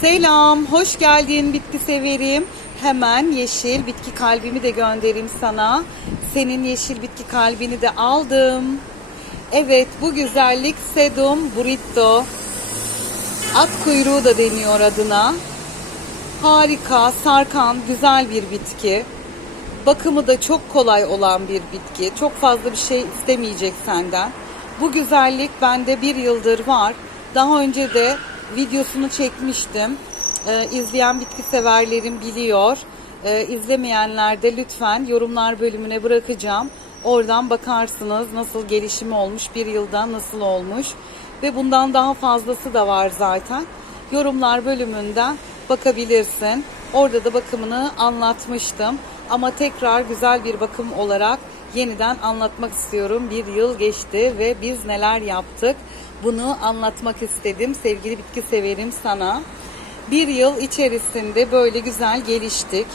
Selam, hoş geldin bitki severim. Hemen yeşil bitki kalbimi de göndereyim sana. Senin yeşil bitki kalbini de aldım. Evet, bu güzellik Sedum burrito. At kuyruğu da deniyor adına. Harika, sarkan, güzel bir bitki. Bakımı da çok kolay olan bir bitki. Çok fazla bir şey istemeyecek senden. Bu güzellik bende bir yıldır var. Daha önce de videosunu çekmiştim. Ee, izleyen bitki severlerim biliyor. Ee, izlemeyenler de lütfen yorumlar bölümüne bırakacağım. Oradan bakarsınız nasıl gelişimi olmuş, bir yılda nasıl olmuş. Ve bundan daha fazlası da var zaten. Yorumlar bölümünden bakabilirsin. Orada da bakımını anlatmıştım. Ama tekrar güzel bir bakım olarak yeniden anlatmak istiyorum. Bir yıl geçti ve biz neler yaptık bunu anlatmak istedim. Sevgili bitki severim sana. Bir yıl içerisinde böyle güzel geliştik.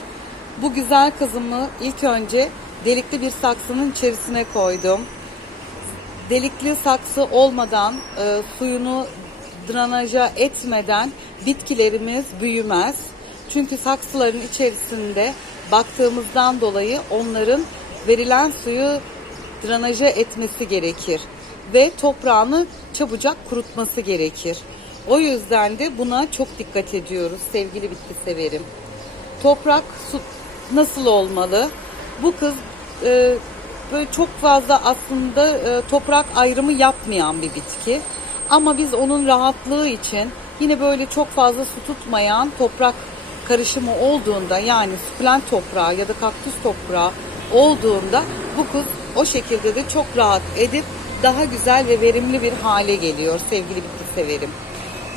Bu güzel kızımı ilk önce delikli bir saksının içerisine koydum. Delikli saksı olmadan e, suyunu drenaja etmeden bitkilerimiz büyümez. Çünkü saksıların içerisinde baktığımızdan dolayı onların verilen suyu drenaja etmesi gerekir ve toprağını çabucak kurutması gerekir. O yüzden de buna çok dikkat ediyoruz sevgili bitki severim. Toprak su nasıl olmalı? Bu kız e, böyle çok fazla aslında e, toprak ayrımı yapmayan bir bitki. Ama biz onun rahatlığı için yine böyle çok fazla su tutmayan toprak karışımı olduğunda yani sukulent toprağı ya da kaktüs toprağı olduğunda bu kız o şekilde de çok rahat edip daha güzel ve verimli bir hale geliyor sevgili bitki severim.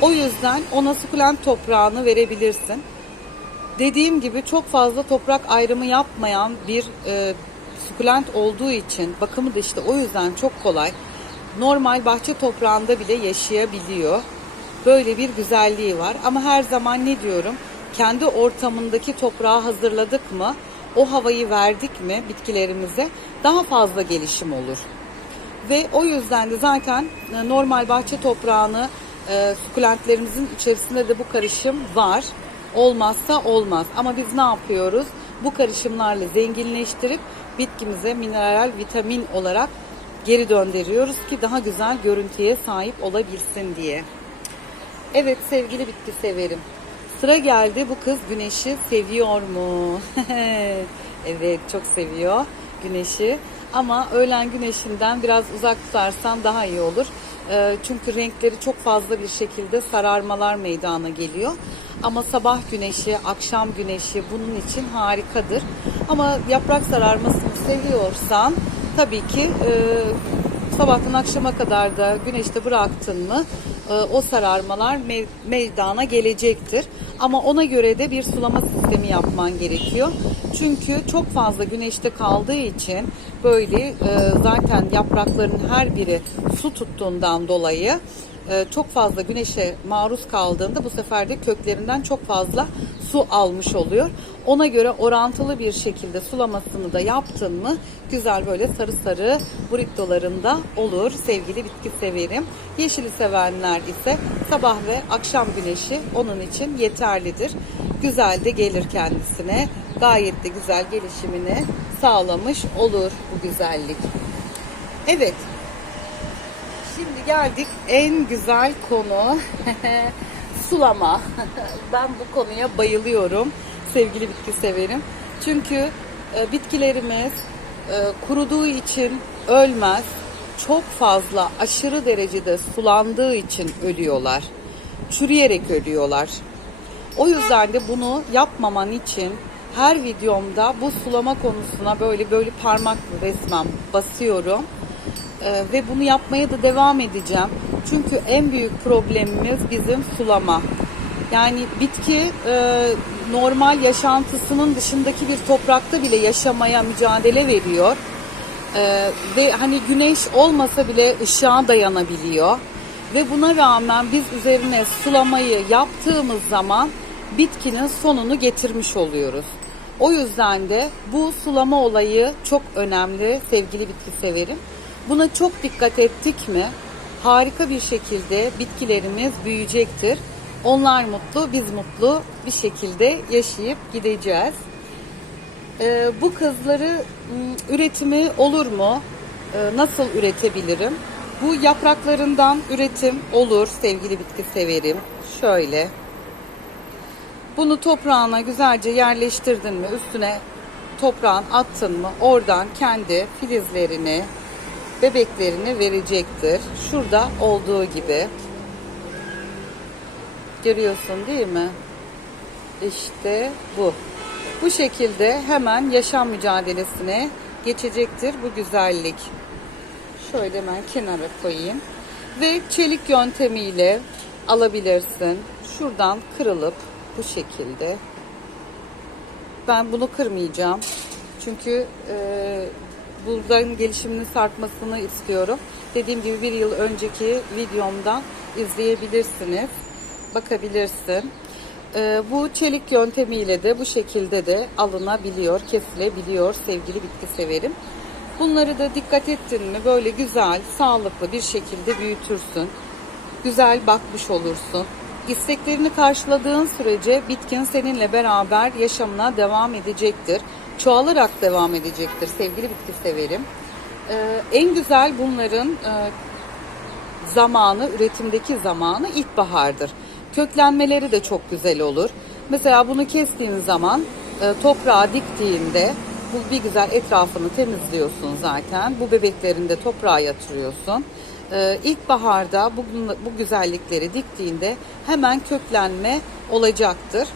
O yüzden ona sukulent toprağını verebilirsin. Dediğim gibi çok fazla toprak ayrımı yapmayan bir e, sukulent olduğu için bakımı da işte o yüzden çok kolay. Normal bahçe toprağında bile yaşayabiliyor. Böyle bir güzelliği var ama her zaman ne diyorum? Kendi ortamındaki toprağı hazırladık mı? O havayı verdik mi bitkilerimize daha fazla gelişim olur. Ve o yüzden de zaten e, normal bahçe toprağını e, sukulentlerimizin içerisinde de bu karışım var. Olmazsa olmaz. Ama biz ne yapıyoruz? Bu karışımlarla zenginleştirip bitkimize mineral, vitamin olarak geri döndürüyoruz ki daha güzel görüntüye sahip olabilsin diye. Evet sevgili bitki severim. Sıra geldi bu kız güneşi seviyor mu? evet çok seviyor güneşi. Ama öğlen güneşinden biraz uzak tutarsan daha iyi olur. Ee, çünkü renkleri çok fazla bir şekilde sararmalar meydana geliyor. Ama sabah güneşi, akşam güneşi bunun için harikadır. Ama yaprak sararmasını seviyorsan tabii ki e, sabahtan akşama kadar da güneşte bıraktın mı e, o sararmalar me- meydana gelecektir. Ama ona göre de bir sulama sistemi yapman gerekiyor. Çünkü çok fazla güneşte kaldığı için böyle e, zaten yaprakların her biri su tuttuğundan dolayı e, çok fazla güneşe maruz kaldığında bu sefer de köklerinden çok fazla su almış oluyor. Ona göre orantılı bir şekilde sulamasını da yaptın mı güzel böyle sarı sarı burritolarında olur sevgili bitki severim. Yeşili sevenler ise sabah ve akşam güneşi onun için yeterlidir. Güzel de gelir kendisine. Gayet de güzel gelişimini sağlamış olur bu güzellik. Evet Şimdi geldik en güzel konu sulama. ben bu konuya bayılıyorum sevgili bitki severim. Çünkü e, bitkilerimiz e, kuruduğu için ölmez. Çok fazla aşırı derecede sulandığı için ölüyorlar. Çürüyerek ölüyorlar. O yüzden de bunu yapmaman için her videomda bu sulama konusuna böyle böyle parmakla resmen basıyorum. Ee, ve bunu yapmaya da devam edeceğim. Çünkü en büyük problemimiz bizim sulama. Yani bitki e, normal yaşantısının dışındaki bir toprakta bile yaşamaya mücadele veriyor. E, ve hani güneş olmasa bile ışığa dayanabiliyor. Ve buna rağmen biz üzerine sulamayı yaptığımız zaman bitkinin sonunu getirmiş oluyoruz. O yüzden de bu sulama olayı çok önemli sevgili bitki severim. Buna çok dikkat ettik mi harika bir şekilde bitkilerimiz büyüyecektir. Onlar mutlu, biz mutlu bir şekilde yaşayıp gideceğiz. Ee, bu kızları m, üretimi olur mu? Ee, nasıl üretebilirim? Bu yapraklarından üretim olur sevgili bitki severim. Şöyle. Bunu toprağına güzelce yerleştirdin mi? Üstüne toprağın attın mı? Oradan kendi filizlerini, bebeklerini verecektir. Şurada olduğu gibi. Görüyorsun değil mi? İşte bu. Bu şekilde hemen yaşam mücadelesine geçecektir bu güzellik. Şöyle hemen kenara koyayım. Ve çelik yöntemiyle alabilirsin. Şuradan kırılıp bu şekilde. Ben bunu kırmayacağım. Çünkü e, buradan gelişimini sarkmasını istiyorum. Dediğim gibi bir yıl önceki videomdan izleyebilirsiniz. Bakabilirsin. E, bu çelik yöntemiyle de bu şekilde de alınabiliyor, kesilebiliyor sevgili bitki severim. Bunları da dikkat ettin mi böyle güzel, sağlıklı bir şekilde büyütürsün. Güzel bakmış olursun. İsteklerini karşıladığın sürece bitkin seninle beraber yaşamına devam edecektir. Çoğalarak devam edecektir sevgili bitki severim. Ee, en güzel bunların e, zamanı, üretimdeki zamanı ilkbahardır. Köklenmeleri de çok güzel olur. Mesela bunu kestiğin zaman e, toprağa diktiğinde bu bir güzel etrafını temizliyorsun zaten. Bu bebeklerini de toprağa yatırıyorsun. E, ilkbaharda bu, bu güzellikleri diktiğinde hemen köklenme olacaktır.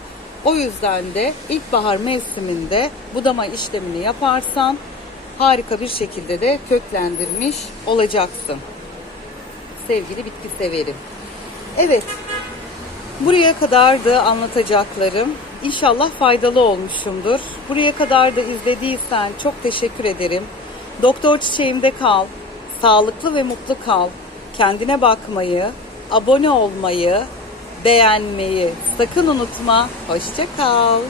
O yüzden de ilkbahar mevsiminde budama işlemini yaparsan harika bir şekilde de köklendirmiş olacaksın sevgili bitki severim. Evet, buraya kadardı anlatacaklarım. İnşallah faydalı olmuşumdur. Buraya kadar da izlediysen çok teşekkür ederim. Doktor çiçeğimde kal, sağlıklı ve mutlu kal. Kendine bakmayı, abone olmayı, beğenmeyi sakın unutma. Hoşça kal.